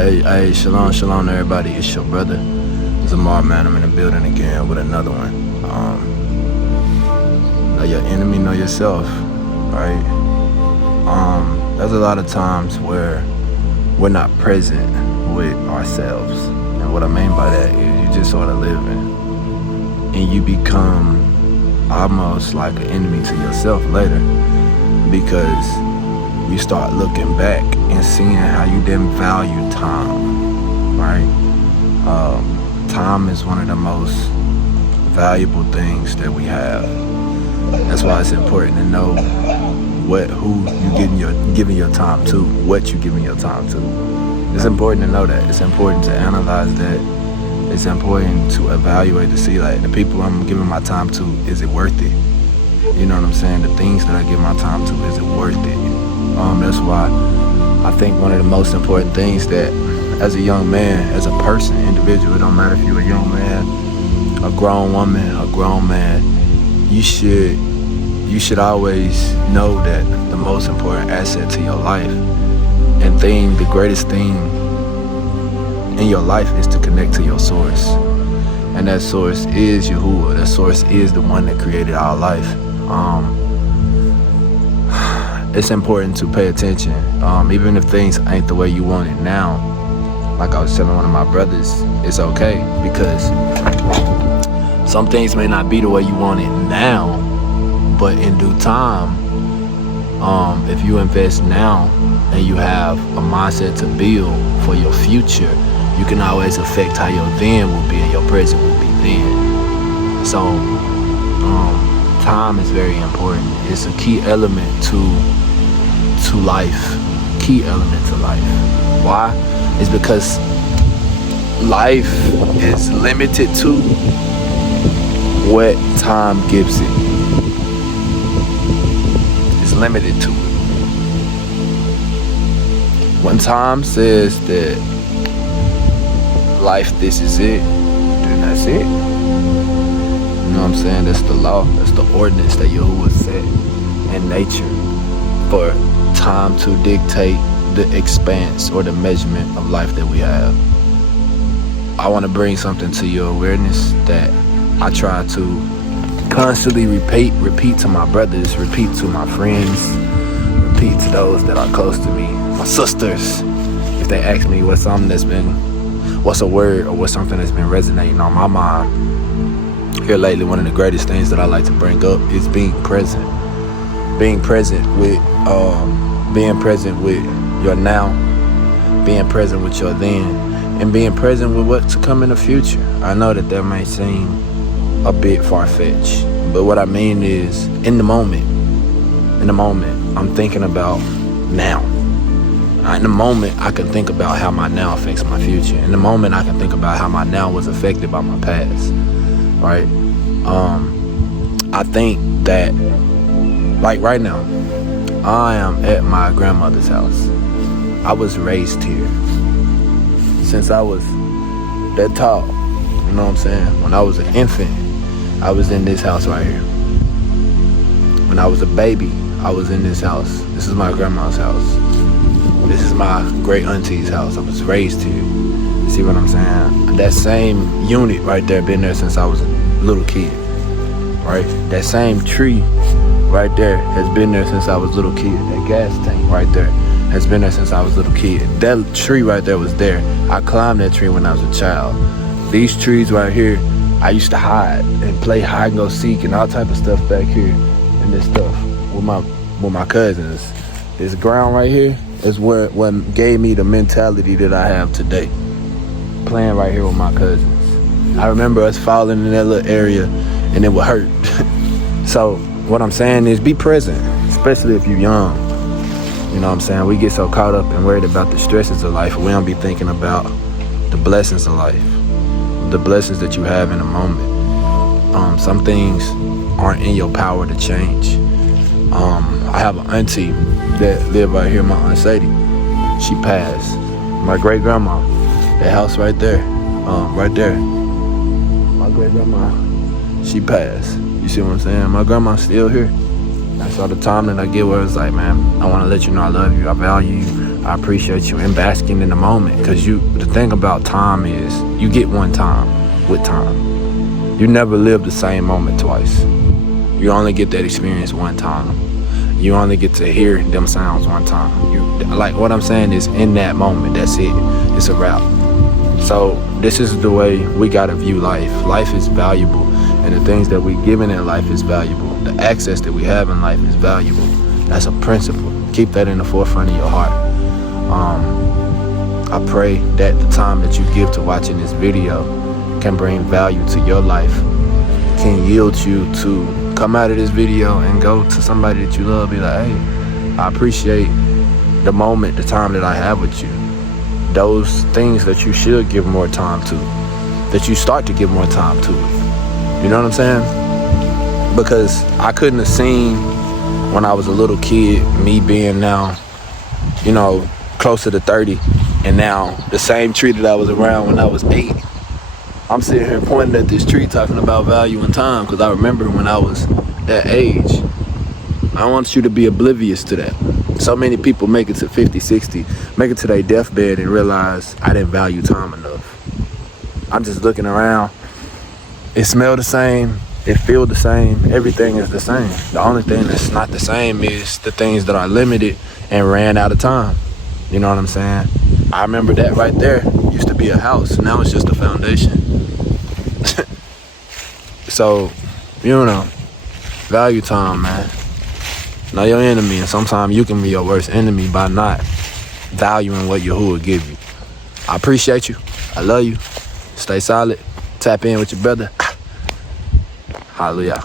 Hey, shalom, shalom to everybody. It's your brother, Zamar, man. I'm in the building again with another one. Know your enemy, know yourself, right? There's a lot of times where we're not present with ourselves. And what I mean by that is you just sort of living. And you become almost like an enemy to yourself later, because you start looking back and seeing how you didn't value time, right? Time is one of the most valuable things that we have. That's why it's important to know who you giving your time to, what you giving your time to. It's important to know that. It's important to analyze that. It's important to evaluate to see, like, the people I'm giving my time to, is it worth it? You know what I'm saying? The things that I give my time to, is it worth it? That's why I think one of the most important things that, as a young man, as a person, individual, it don't matter if you're a young man, a grown woman, a grown man, you should always know that the most important asset to your life and the greatest thing in your life is to connect to your source. And that source is Yahuwah. That source is the one that created our life. It's important to pay attention, even if things ain't the way you want it now. Like I was telling one of my brothers, it's okay, because some things may not be the way you want it now, but in due time, if you invest now and you have a mindset to build for your future, you can always affect how your then will be and your present will be then. So time is very important. It's a key element to life. Key element to life. Why? It's because life is limited to what time gives it. It's limited to it. When time says that life, this is it, then that's it. You know what I'm saying? That's the law. That's the ordinance that Yahuwah set in nature for time to dictate the expanse or the measurement of life that we have. I want to bring something to your awareness that I try to constantly repeat to my brothers, repeat to my friends, repeat to those that are close to me, my sisters. If they ask me what's a word or what's something that's been resonating on my mind here lately, one of the greatest things that I like to bring up is being present. Being present with your now, being present with your then, and being present with what's to come in the future. I know that may seem a bit far-fetched, but what I mean is, in the moment, I'm thinking about now. In the moment, I can think about how my now affects my future. In the moment, I can think about how my now was affected by my past, right? I think that, like right now, I am at my grandmother's house. I was raised here since I was that tall. You know what I'm saying? When I was an infant, I was in this house right here. When I was a baby, I was in this house. This is my grandma's house. This is my great auntie's house. I was raised here. You see what I'm saying? That same unit right there been there since I was a little kid, right? That same tree right there has been there since I was a little kid. That gas tank right there has been there since I was a little kid. That tree right there was there. I climbed that tree when I was a child. These trees right here, I used to hide and play hide and go seek and all type of stuff back here and this stuff with my cousins. This ground right here is what gave me the mentality that I have today. Playing right here with my cousins. I remember us falling in that little area and it would hurt. So what I'm saying is, be present, especially if you're young. You know what I'm saying? We get so caught up and worried about the stresses of life, we don't be thinking about the blessings of life, the blessings that you have in a moment. Some things aren't in your power to change. I have an auntie that lived right here, my Aunt Sadie. She passed. My great grandma, that house right there, my great grandma, she passed. You see what I'm saying? My grandma's still here. That's all the time that I get where it's like, man, I want to let you know I love you, I value you, I I appreciate you, and basking in the moment. Because the thing about time is, you get one time with time. You never live the same moment twice. You only get that experience one time. You only get to hear them sounds one time. Like what I'm saying is, in that moment, that's it. It's a wrap. So this is the way we gotta view life. Life is valuable, and the things that we given in life is valuable. The access that we have in life is valuable. That's a principle. Keep that in the forefront of your heart. I pray that the time that you give to watching this video can bring value to your life, can yield you to come out of this video and go to somebody that you love, be like, hey, I appreciate the moment, the time that I have with you. Those things that you should give more time to, that you start to give more time to it. You know what I'm saying? Because I couldn't have seen when I was a little kid, me being now, you know, closer to 30, and now the same tree that I was around when I was 8. I'm sitting here pointing at this tree talking about value and time, because I remember when I was that age. I want you to be oblivious to that. So many people make it to 50, 60, make it to their deathbed and realize I didn't value time enough. I'm just looking around. It smells the same. It feels the same. Everything is the same. The only thing that's not the same is the things that are limited and ran out of time. You know what I'm saying? I remember that right there. Used to be a house. Now it's just a foundation. So, you know, value time, man. Know your enemy, and sometimes you can be your worst enemy by not valuing what your hood give you. I appreciate you. I love you. Stay solid. Tap in with your brother. Hallelujah.